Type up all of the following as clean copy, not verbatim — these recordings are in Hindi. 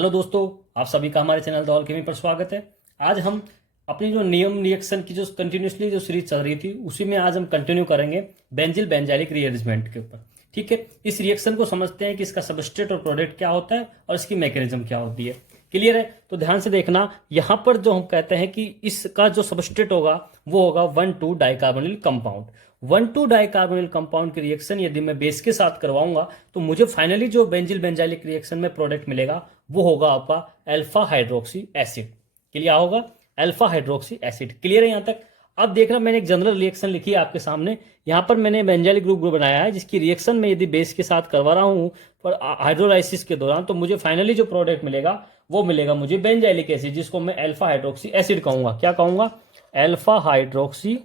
हेलो दोस्तों, आप सभी का हमारे चैनल द अल्केमी पर स्वागत है। आज हम अपनी जो नियम रिएक्शन की जो कंटिन्यूसली जो सीरीज चल रही थी उसी में आज हम कंटिन्यू करेंगे बेंजिल बेंजाइलिक रीअरेंजमेंट के ऊपर। ठीक है, इस रिएक्शन को समझते हैं कि इसका सबस्ट्रेट और प्रोडक्ट क्या होता है और इसकी मैकेनिज्म क्या होती है। क्लियर है? तो ध्यान से देखना, यहां पर जो हम कहते हैं कि इसका जो सबस्ट्रेट होगा वो होगा 1,2 डाइकार्बोनिल कंपाउंड। 1,2 डाइकार्बोनिल कंपाउंड की रिएक्शन यदि मैं बेस के साथ करवाऊंगा तो मुझे फाइनली जो बेंजिल बेंजाइलिक रिएक्शन में प्रोडक्ट मिलेगा वो होगा आपका अल्फा हाइड्रोक्सी एसिड। क्लियर होगा? Alpha hydroxy acid. क्लियर है यहां तक? अब देखना, मैंने एक जनरल रिएक्शन लिखी है आपके सामने। यहां पर मैंने बेंजाइलिक ग्रुप बनाया है जिसकी रिएक्शन में यदि बेस के साथ करवा रहा हूं पर हाइड्रोलाइसिस के दौरान तो मुझे फाइनली जो प्रोडक्ट मिलेगा वो मिलेगा मुझे बेंजाइलिक एसिड, जिसको मैं अल्फा हाइड्रोक्सी एसिड कहूंगा। क्या कहूंगा? Alpha hydroxy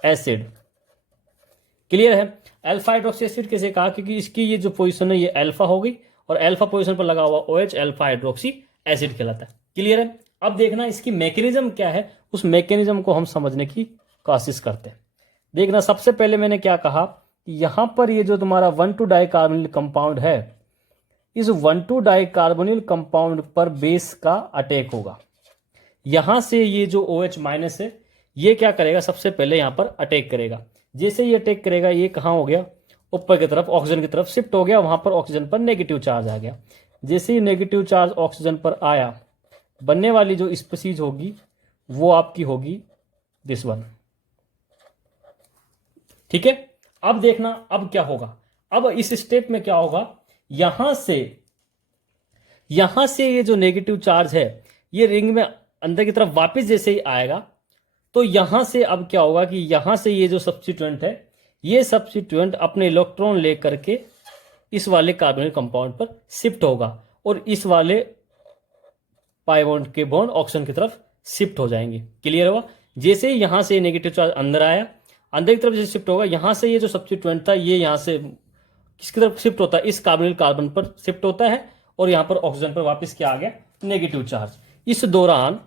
acid. क्लियर है? अल्फा हाइड्रोक्सी एसिड कैसे कहा? क्योंकि इसकी ये जो पोजीशन है ये अल्फा होगी और अल्फा पोजीशन पर लगा हुआ OH अल्फा हाइड्रोक्सी एसिड कहलाता है। क्लियर है? अब देखना इसकी मैकेनिज्म क्या है, उस मैकेनिज्म को हम समझने की कोशिश करते हैं। देखना, सबसे पहले मैंने क्या कहा कि यहां पर ये जो तुम्हारा 1,2 डाइकार्बोनिल कंपाउंड है, इस 1,2 डाइकार्बोनिल कंपाउंड पर बेस का अटैक होगा। यहां से ये जो OH माइनस है ये क्या करेगा, सबसे पहले यहां पर अटैक करेगा। जैसे ये अटैक करेगा ये कहां हो गया, ऊपर की तरफ ऑक्सीजन की तरफ शिफ्ट हो गया। वहां पर ऑक्सीजन पर नेगेटिव चार्ज आ गया। जैसे ही नेगेटिव चार्ज ऑक्सीजन पर आया, बनने वाली जो स्पीसीज होगी वो आपकी होगी दिस वन। ठीक है, अब देखना अब क्या होगा। अब इस स्टेप में क्या होगा, यहां से ये जो नेगेटिव चार्ज है ये रिंग में अंदर की तरफ वापस जैसे ही आएगा तो यहां से अब क्या होगा कि यहां से ये जो सब्स्टिट्यूएंट है ये सब्स्टिट्यूएंट अपने इलेक्ट्रॉन लेकर के इस वाले कार्बोनिल कंपाउंड पर शिफ्ट होगा और इस वाले पाई बॉन्ड के बॉन्ड ऑक्सीजन की तरफ शिफ्ट हो जाएंगे। क्लियर हुआ? जैसे ही यहां से नेगेटिव चार्ज अंदर आया, अंदर की तरफ जैसे शिफ्ट होगा, यहां से ये जो सब्स्टिट्यूएंट था ये यहां से किसकी तरफ शिफ्ट होता है, इस कार्बोनिल कार्बन पर शिफ्ट होता है और यहां पर ऑक्सीजन पर वापस क्या आ गया, नेगेटिव चार्ज। इस दौरान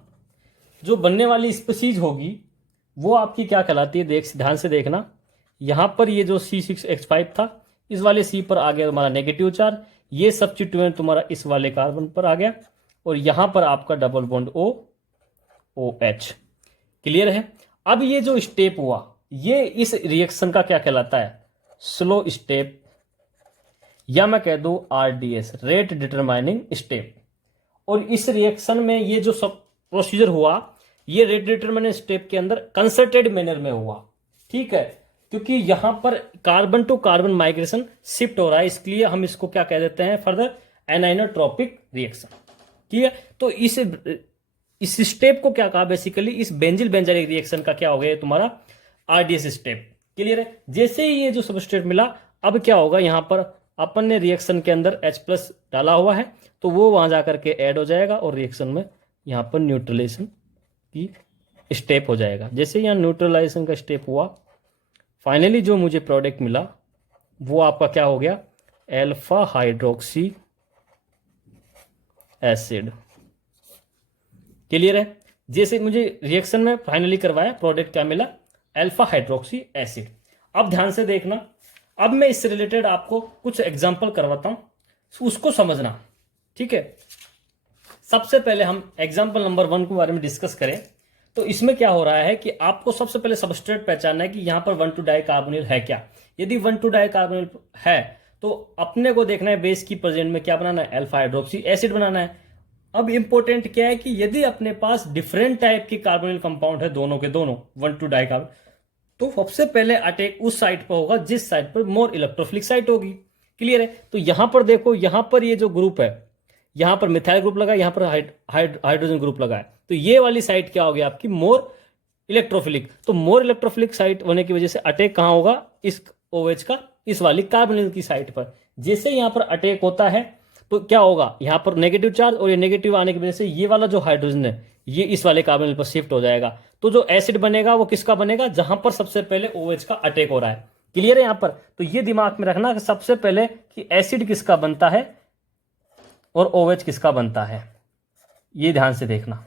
जो बनने वाली स्पीसीज होगी वो आपकी क्या कहलाती है, ध्यान से देखना। यहां पर ये जो C6H5 था, इस वाले C पर आ गया तुम्हारा नेगेटिव चार्ज, ये सब्स्टिट्यूएंट तुम्हारा इस वाले कार्बन पर आ गया और यहां पर आपका डबल बॉन्ड OH। क्लियर है? अब ये जो स्टेप हुआ ये इस रिएक्शन का क्या कहलाता है, स्लो स्टेप, या मैं कह दूं RDS, रेट डिटरमाइनिंग स्टेप। और इस रिएक्शन में ये जो सब प्रोसीजर हुआ ये रेट डिटरमिनेंट स्टेप के अंदर कंसर्टेड मैनर में हुआ। ठीक है, क्योंकि यहां पर carbon to carbon migration shift हो रहा है, इसलिए हम इसको क्या कह देते हैं, फर्दर एनाइनोट्रोपिक रिएक्शन। ठीक है, तो इस स्टेप को क्या कहा बेसिकली, इस बेंजिल बेंजाइलिक रिएक्शन का क्या हो गया तुम्हारा RDS स्टेप। क्लियर है? जैसे ही ये जो सबस्ट्रेट मिला, अब क्या होगा, यहां पर अपन ने रिएक्शन के अंदर H+ डाला हुआ है तो वो वहां जाकर के ऐड हो जाएगा और रिएक्शन में यहां पर न्यूट्रलाइजेशन की स्टेप हो जाएगा। जैसे यहां न्यूट्रलाइजेशन का स्टेप हुआ, फाइनली जो मुझे प्रोडक्ट मिला वो आपका क्या हो गया, अल्फा हाइड्रोक्सी एसिड। क्लियर है? जैसे मुझे रिएक्शन में फाइनली करवाया, प्रोडक्ट क्या मिला, अल्फा हाइड्रोक्सी एसिड। अब ध्यान से देखना, अब मैं इससे रिलेटेड आपको कुछ एग्जांपल करवाता हूं, उसको समझना। ठीक है, सबसे पहले हम एग्जांपल नंबर 1 के बारे में डिस्कस करें तो इसमें क्या हो रहा है कि आपको सबसे पहले सबस्ट्रेट पहचानना है कि यहां पर 1,2 डाइकार्बोनिल है क्या। यदि 1,2 डाइकार्बोनिल है तो अपने को देखना है बेस की प्रेजेंट में क्या बनाना है, अल्फा हाइड्रोक्सी एसिड बनाना है। अब इंपॉर्टेंट क्या है कि यदि अपने पास डिफरेंट टाइप के कार्बोनिल कंपाउंड है, दोनों के दोनों 1,2 डाइकार्बोनिल, तो सबसे पहले अटैक उस साइट पर होगा जिस साइट पर मोर इलेक्ट्रोफिलिक साइट होगी। क्लियर है? तो यहां पर देखो, यहां पर ये जो ग्रुप है, यहां पर मिथाइल ग्रुप लगा, यहां पर हाइड्रोजन ग्रुप लगा है, तो ये वाली साइट क्या होगी आपकी, मोर इलेक्ट्रोफिलिक। तो मोर इलेक्ट्रोफिलिक साइट होने की वजह से अटैक कहां होगा, इस OH का इस वाली कार्बोनिल की साइट पर। जैसे यहां पर अटैक होता है तो क्या होगा, यहां पर नेगेटिव चार्ज और ये नेगेटिव आने की वजह से ये वाला जो हाइड्रोजन है ये इस वाले कार्बोनिल पर शिफ्ट हो जाएगा। तो जो एसिड बनेगा वो किसका बनेगा, जहां पर सबसे पहले OH का अटैक हो रहा है। क्लियर है यहां पर? तो ये दिमाग में रखना कि सबसे पहले कि एसिड किसका बनता है और OH किसका बनता है, ये ध्यान से देखना।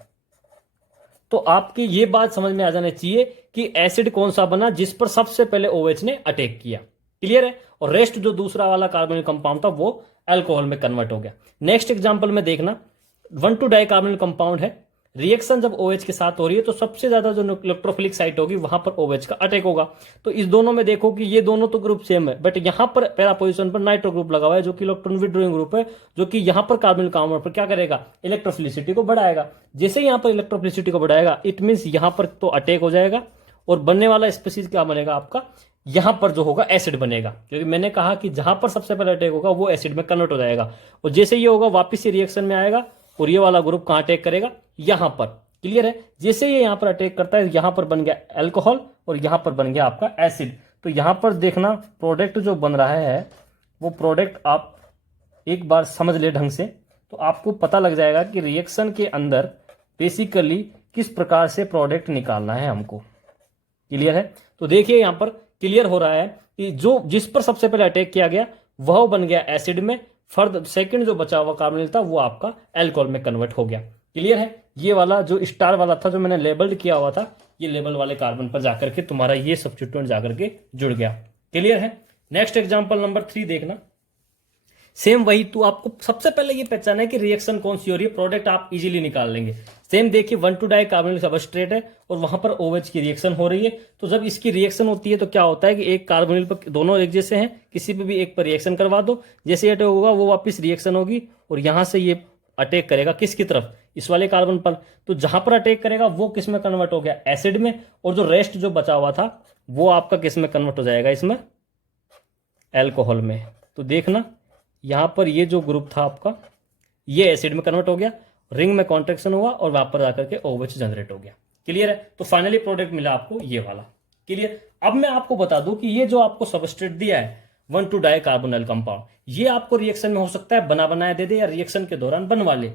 तो आपकी ये बात समझ में आ जाना चाहिए कि एसिड कौन सा बना, जिस पर सबसे पहले OH ने अटैक किया। क्लियर है? और रेस्ट जो दूसरा वाला कार्बोनिल कंपाउंड था वो अल्कोहल में कन्वर्ट हो गया। नेक्स्ट एग्जांपल में देखना, 1,2 डाइकार्बोनिल कंपाउंड है, रिएक्शन जब OH के साथ हो रही है तो सबसे ज्यादा जो इलेक्ट्रोफिलिक साइट होगी वहां पर OH का अटैक होगा। तो इस दोनों में देखो कि ये दोनों तो ग्रुप सेम है, बट यहां पर पहला पोजीशन पर नाइट्रो ग्रुप लगा हुआ है जो कि इलेक्ट्रॉन विड्रॉइंग ग्रुप है, जो कि यहां पर कार्बोनिल कंपाउंड पर क्या करेगा, इलेक्ट्रोफिलिसिटी को बढ़ाएगा। जैसे ही यहां पर इलेक्ट्रोफिलिसिटी को बढ़ाएगा इट मीन्स यहां पर तो अटैक हो जाएगा और बनने वाला स्पीसीज क्या बनेगा आपका, यहां पर जो होगा एसिड बनेगा, क्योंकि मैंने कहा कि जहां पर सबसे पहले अटैक होगा वो एसिड में कन्वर्ट हो जाएगा। और जैसे ये होगा वापिस से रिएक्शन में आएगा और ये वाला ग्रुप कहां अटैक करेगा, यहां पर। क्लियर है? जैसे ये यहां पर अटैक करता है यहां पर बन गया अल्कोहल और यहां पर बन गया आपका एसिड। तो यहां पर देखना प्रोडक्ट जो बन रहा है वो प्रोडक्ट आप एक बार समझ ले ढंग से तो आपको पता लग जाएगा कि रिएक्शन के अंदर बेसिकली किस प्रकार से प्रोडक्ट निकालना है हमको। क्लियर है? तो देखिए यहां पर क्लियर हो रहा है कि जो जिस पर सबसे पहले अटैक किया गया वह बन गया एसिड में, फर्दर सेकंड जो बचा हुआ कार्बोनिल था वो आपका अल्कोहल में कन्वर्ट हो गया। क्लियर है? ये वाला जो स्टार वाला था जो मैंने लेबल्ड किया हुआ था, ये लेबल वाले कार्बन पर जाकर के तुम्हारा ये सब्स्टिट्यूएंट जाकर के जुड़ गया। क्लियर है? नेक्स्ट एग्जांपल नंबर 3 देखना, सेम वही। तो आपको सबसे पहले ये पहचाना है कि रिएक्शन कौन सी हो रही है, प्रोडक्ट आप इजीली निकाल लेंगे। सेम देखिए 1,2 डाइकार्बोनिल सबस्ट्रेट है और वहां पर OH की रिएक्शन हो रही है। तो जब इसकी रिएक्शन होती है तो क्या होता है कि एक कार्बोनिल पर दोनों एक जैसे हैं, किसी पे भी एक पर रिएक्शन करवा दो, जैसे अटैक होगा वो वापस रिएक्शन होगी और यहां से ये अटैक करेगा किसकी तरफ, इस वाले कार्बन पर। तो जहां पर अटैक करेगा वो किस में कन्वर्ट हो गया, एसिड में, और जो रेस्ट जो बचा हुआ था वो आपका किस में कन्वर्ट हो जाएगा, इसमें अल्कोहल में। तो देखना यहां पर ये जो ग्रुप था आपका ये एसिड में कन्वर्ट हो गया, रिंग में कॉन्ट्रैक्शन हुआ और वापस आकर के OH जनरेट हो गया। क्लियर है? तो फाइनली प्रोडक्ट मिला आपको ये वाला। क्लियर? अब मैं आपको बता दूं कि ये जो आपको सबस्ट्रेट दिया है 1,2 डाइकार्बोनिल कंपाउंड, ये आपको रिएक्शन में हो सकता है बना बनाया दे दे या रिएक्शन के दौरान बनवा ले।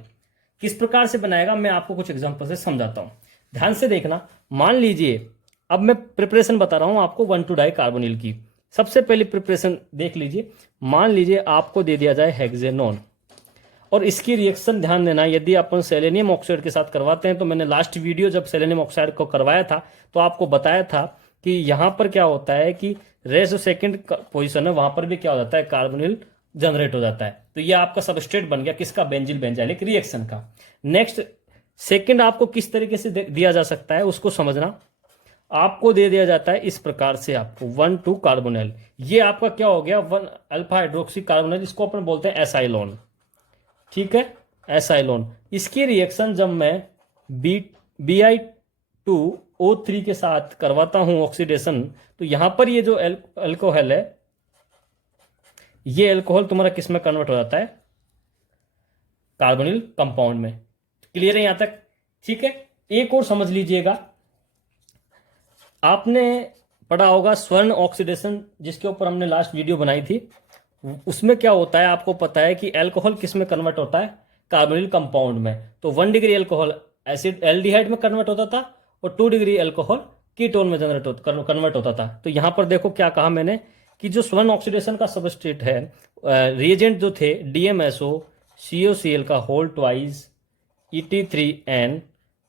किस प्रकार से बनाएगा मैं आपको कुछ एग्जांपल से समझाता हूं, ध्यान से देखना। मान लीजिए अब मैं प्रिपरेशन बता रहा हूं आपको 1,2 डाइकार्बोनिल की। सबसे पहले प्रिपरेशन देख लीजिए, मान लीजिए आपको दे दिया जाए हेक्सेनोन और इसकी रिएक्शन ध्यान देना, यदि अपन सेलेनियम ऑक्साइड के साथ करवाते हैं तो मैंने लास्ट वीडियो जब सेलेनियम ऑक्साइड को करवाया था तो आपको बताया था कि यहां पर क्या होता है कि रेस जो सेकंड पोजीशन है वहां पर भी क्या हो जाता है, कार्बोनिल जनरेट हो जाता है। तो ये आपका सबस्ट्रेट बन गया किसका, बेंजिल बेंजाइलिक रिएक्शन का। नेक्स्ट सेकंड आपको किस तरीके से दिया जा सकता है उसको समझना। आपको दे दिया जाता है इस प्रकार से, आपको 1,2 कार्बोनिल, ये आपका क्या हो गया 1 अल्फा हाइड्रोक्सी कार्बोनिल, इसको अपन बोलते हैं एसाइलोन। ठीक है, एसाइलोन। इसकी रिएक्शन जब मैं Bi2O3 के साथ करवाता हूं ऑक्सीडेशन, तो यहां पर ये जो अल्कोहल है, ये अल्कोहल तुम्हारा किस में कन्वर्ट हो जाता है, कार्बोनिल कंपाउंड में। क्लियर है यहां तक? ठीक है, एक और समझ लीजिएगा, आपने पढ़ा होगा स्वर्ण ऑक्सीडेशन जिसके ऊपर हमने लास्ट वीडियो बनाई थी। उसमें क्या होता है आपको पता है कि अल्कोहल किस में कन्वर्ट होता है, कार्बोनिल कंपाउंड में। तो 1 डिग्री अल्कोहल एसिड एल्डिहाइड में कन्वर्ट होता था और 2 डिग्री अल्कोहल कीटोन में कन्वर्ट होता था। तो यहां पर देखो क्या कहा मैंने कि जो स्वर्ण ऑक्सीडेशन का सबस्ट्रेट है, रिएजेंट जो थे DMSO COCl का whole twice Et3n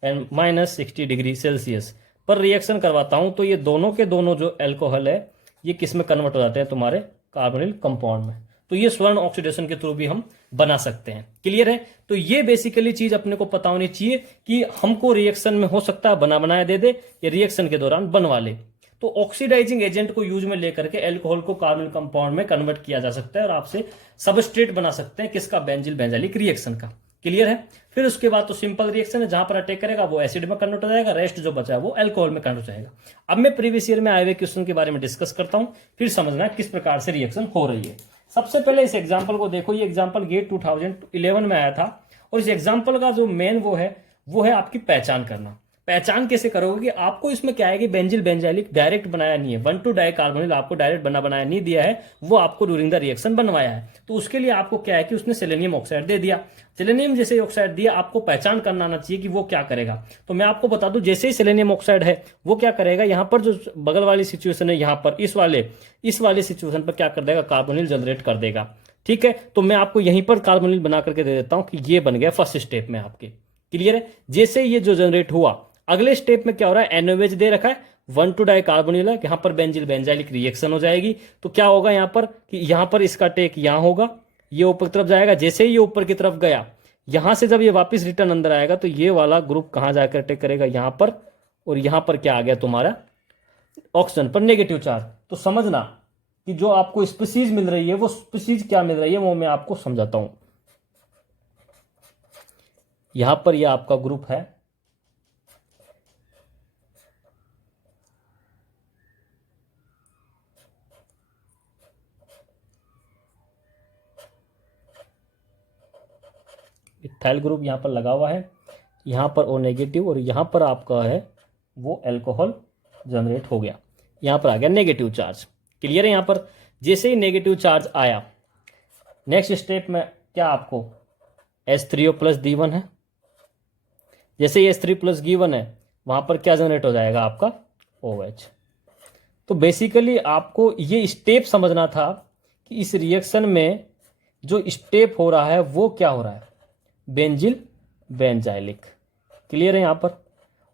and -60 degree celsius पर रिएक्शन करवाता हूं तो ये दोनों के दोनों जो अल्कोहल है ये किस में कन्वर्ट हो जाते हैं, तुम्हारे कार्बोनिल कंपाउंड में। तो ये स्वर्ण ऑक्सीडेशन के थ्रू भी हम बना सकते हैं। क्लियर है? तो ये बेसिकली चीज अपने को पता होनी चाहिए कि हमको रिएक्शन में हो सकता है बना बनाया दे दे या रिएक्शन के दौरान बनवा ले। तो ऑक्सीडाइजिंग एजेंट को यूज में लेकर के अल्कोहल को कार्बोनिल कंपाउंड में कन्वर्ट किया जा सकता है और आपसे सबस्ट्रेट बना सकते हैं किसका, बेंजिल बेंजाइलिक रिएक्शन का। क्लियर है? फिर उसके बाद तो सिंपल रिएक्शन है, जहां पर अटैक करेगा वो एसिड में कन्वर्ट हो जाएगा, रेस्ट जो बचा है वो अल्कोहल में कन्वर्ट हो जाएगा। अब मैं प्रीवियस ईयर में आए हुए क्वेश्चन के बारे में डिस्कस करता हूं, फिर समझना किस प्रकार से रिएक्शन हो रही है। सबसे पहले इस एग्जाम्पल को देखो, ये एग्जाम्पल गेट 2011 में आया था और इस एग्जाम्पल का जो मेन वो है आपकी पहचान करना। पहचान कैसे करोगे कि आपको इसमें क्या है कि बेंजिल बेंजाइलिक डायरेक्ट बनाया नहीं है, 1,2 डाइकार्बोनिल आपको डायरेक्ट बनाया नहीं दिया है, वो आपको ड्यूरिंग द रिएक्शन बनवाया है। तो उसके लिए आपको क्या है कि उसने सेलेनियम ऑक्साइड दे दिया। सेलेनियम जैसे ऑक्साइड दिया, आपको पहचान करना आना चाहिए कि वो क्या करेगा। तो मैं आपको बता दूं, जैसे ही सेलेनियम ऑक्साइड है वो क्या करेगा, यहां पर जो बगल वाली सिचुएशन है, यहां पर इस वाले सिचुएशन पर क्या कर देगा, कार्बोनिल जनरेट कर देगा। ठीक है, तो मैं आपको यहीं पर कार्बोनिल बना करके दे देता हूं कि ये बन गया फर्स्ट स्टेप में आपके। क्लियर है? जैसे ये जो जनरेट हुआ, अगले स्टेप में क्या हो रहा है, NOH दे रखा है, 1,2 डाइकार्बोनिल है, यहां पर बेंजिल बेंजाइलिक रिएक्शन हो जाएगी। तो क्या होगा यहां पर कि यहां पर इसका टेक यहां होगा, ये ऊपर की तरफ जाएगा, जैसे ही ये ऊपर की तरफ गया, यहां से जब ये वापस रिटर्न अंदर आएगा तो ये वाला ग्रुप कहां जाकर अटैक करेगा, यहां पर, और यहां पर क्या आ गया तुम्हारा ऑक्सीजन पर नेगेटिव चार्ज। तो समझना कि जो आपको स्पीसीज मिल रही है वो स्पीसीज क्या मिल रही है वो मैं आपको समझाता हूं। यहां पर यह आपका ग्रुप है, इथाइल ग्रुप यहां पर लगा हुआ है, यहां पर ओ नेगेटिव, और यहां पर आपका है वो अल्कोहल जनरेट हो गया, यहां पर आ गया नेगेटिव चार्ज। क्लियर है? यहां पर जैसे ही नेगेटिव चार्ज आया, नेक्स्ट स्टेप में क्या आपको H3O प्लस D1 है, जैसे ही H3 प्लस D1 है वहां पर क्या जनरेट हो जाएगा आपका OH। तो बेसिकली आपको ये स्टेप समझना था कि इस रिएक्शन में जो स्टेप हो रहा है वो क्या हो रहा है, बेंजिल बेंजाइलिक। क्लियर है? यहां पर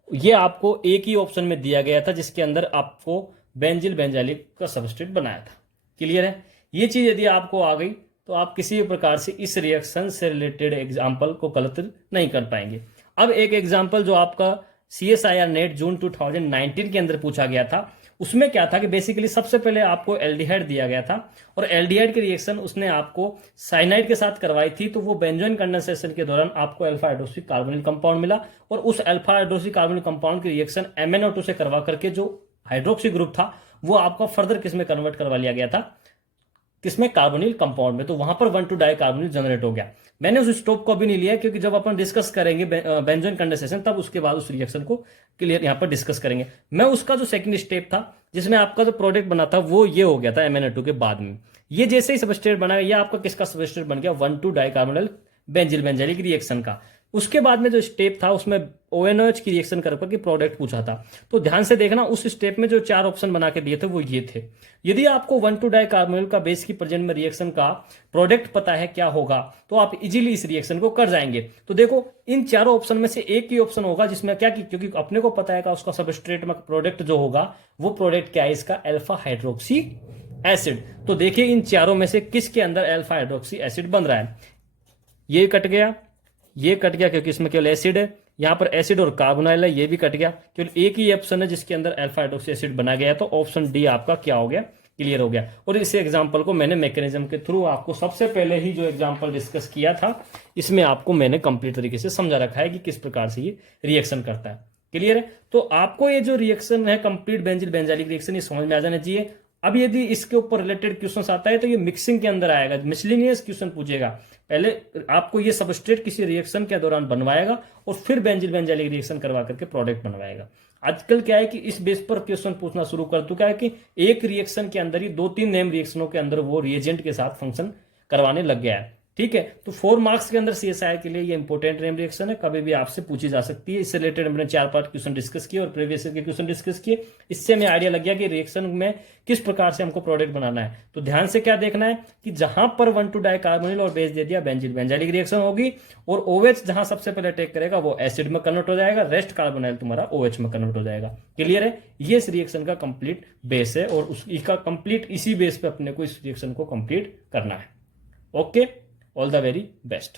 ये आपको एक ही ऑप्शन में दिया गया था जिसके अंदर आपको बेंजिल बेंजाइलिक का सबस्ट्रेट बनाया था। क्लियर है? ये चीज यदि आपको आ गई तो आप किसी भी प्रकार से इस रिएक्शन से रिलेटेड एग्जाम्पल को गलत नहीं कर पाएंगे। अब एक एग्जाम्पल जो आपका CSIR नेट जून 2019 के अंदर पूछा गया था, उसमें क्या था कि बेसिकली सबसे पहले आपको एल्डिहाइड दिया गया था और एल्डिहाइड की रिएक्शन उसने आपको साइनाइड के साथ करवाई थी, तो वो बेंजोइन कंडेंसेशन के दौरान आपको अल्फा हाइड्रोक्सी कार्बोनिल कंपाउंड मिला और उस अल्फा हाइड्रोक्सी कार्बोनिल कंपाउंड की रिएक्शन MnO2 से करवा करके जो हाइड्रोक्सी ग्रुप था वो आपका फर्दर किस में कन्वर्ट करवा लिया गया था, किसमें, कार्बोनिल कंपाउंड में। तो वहां पर 1,2 डाइकार्बोनिल जनरेट हो गया। मैंने उस स्टोप को भी नहीं लिया क्योंकि जब अपन डिस्कस करेंगे बेंजोइन कंडेंसेशन तब उसके बाद उस रिएक्शन को क्लियर यहां पर डिस्कस करेंगे। मैं उसका जो सेकंड स्टेप था जिसमें आपका जो प्रोडक्ट बना था वो ये हो गया था MnO2 के बाद में। ये जैसे ही सबस्ट्रेट बना, ये आपका किसका सबस्ट्रेट बन गया, 1,2 डाइकार्बोनिल बेंजिल बेंजाइलिक रिएक्शन का। उसके बाद में जो स्टेप था उसमें ONOH की रिएक्शन करके प्रोडक्ट पूछा था। तो ध्यान से देखना, उस स्टेप में जो 4 ऑप्शन बना के दिए थे वो ये थे। यदि आपको 1,2 डाइकार्बोनिल का बेस की प्रेजेंट में रिएक्शन का प्रोडक्ट पता है क्या होगा तो आप इजीली इस रिएक्शन को कर जाएंगे। तो देखो इन चारों ऑप्शन में से एक ही ऑप्शन होगा जिसमें क्या, क्योंकि अपने को पता है कि उसका सबस्ट्रेट में प्रोडक्ट जो होगा वो प्रोडक्ट क्या है, इसका अल्फा हाइड्रोक्सी एसिड। तो देखिए इन चारों में से किसके अंदर अल्फा हाइड्रोक्सी एसिड बन रहा है। ये कट गया, ये कट गया क्योंकि इसमें केवल एसिड है, यहां पर एसिड और कार्बोनाइल है, ये भी कट गया। केवल एक ही ऑप्शन है जिसके अंदर अल्फा हाइड्रोक्सी एसिड बना गया, तो ऑप्शन डी आपका क्या हो गया, क्लियर हो गया। और इस एग्जांपल को मैंने मैकेनिज्म के थ्रू आपको सबसे पहले ही जो एग्जांपल डिस्कस किया था इसमें आपको मैंने कंप्लीट तरीके से समझा रखा है कि किस प्रकार से ये रिएक्शन करता है। क्लियर है? तो आपको ये जो रिएक्शन है कंप्लीट बेंजिल बेंजाइलिक रिएक्शन, ये समझ में आ जाना चाहिए। अब यदि इसके ऊपर रिलेटेड क्वेश्चन आता है तो ये मिक्सिंग के अंदर आएगा, मिसलिनियस क्वेश्चन पूछेगा। पहले आपको ये सबस्ट्रेट किसी रिएक्शन के दौरान बनवाएगा और फिर बेंजिल बेंजाइलिक रिएक्शन करवा करके प्रोडक्ट बनवाएगा। आजकल क्या है कि इस बेस पर क्वेश्चन पूछना शुरू कर चुका है कि एक रिएक्शन के अंदर ही 2-3 नेम रिएक्शनों के अंदर वो रिएजेंट के साथ फंक्शन करवाने लग गया है। ठीक है, तो 4 मार्क्स के अंदर CSIR के लिए ये इंपॉर्टेंट नेम रिएक्शन है, कभी भी आपसे पूछी जा सकती है। इससे रिलेटेड हमने 4-5 क्वेश्चन डिस्कस किए और प्रीवियस के क्वेश्चन डिस्कस किए। इससे हमें आइडिया लग गया कि रिएक्शन में किस प्रकार से हमको प्रोडक्ट बनाना है। तो ध्यान से क्या देखना है कि जहां पर 1,2 डाइकार्बोनिल और बेस दे दिया बेंजिल बेंजाइलिक रिएक्शन होगी और OH जहां सबसे पहले अटैक करेगा वो एसिड में कन्वर्ट हो जाएगा, रेस्ट कार्बोनाइल तुम्हारा OH में कन्वर्ट हो जाएगा। क्लियर है? ये इस रिएक्शन का कंप्लीट बेस है और उसका कंप्लीट इसी बेस पे अपने को इस रिएक्शन को कंप्लीट करना है। Okay, all the very best.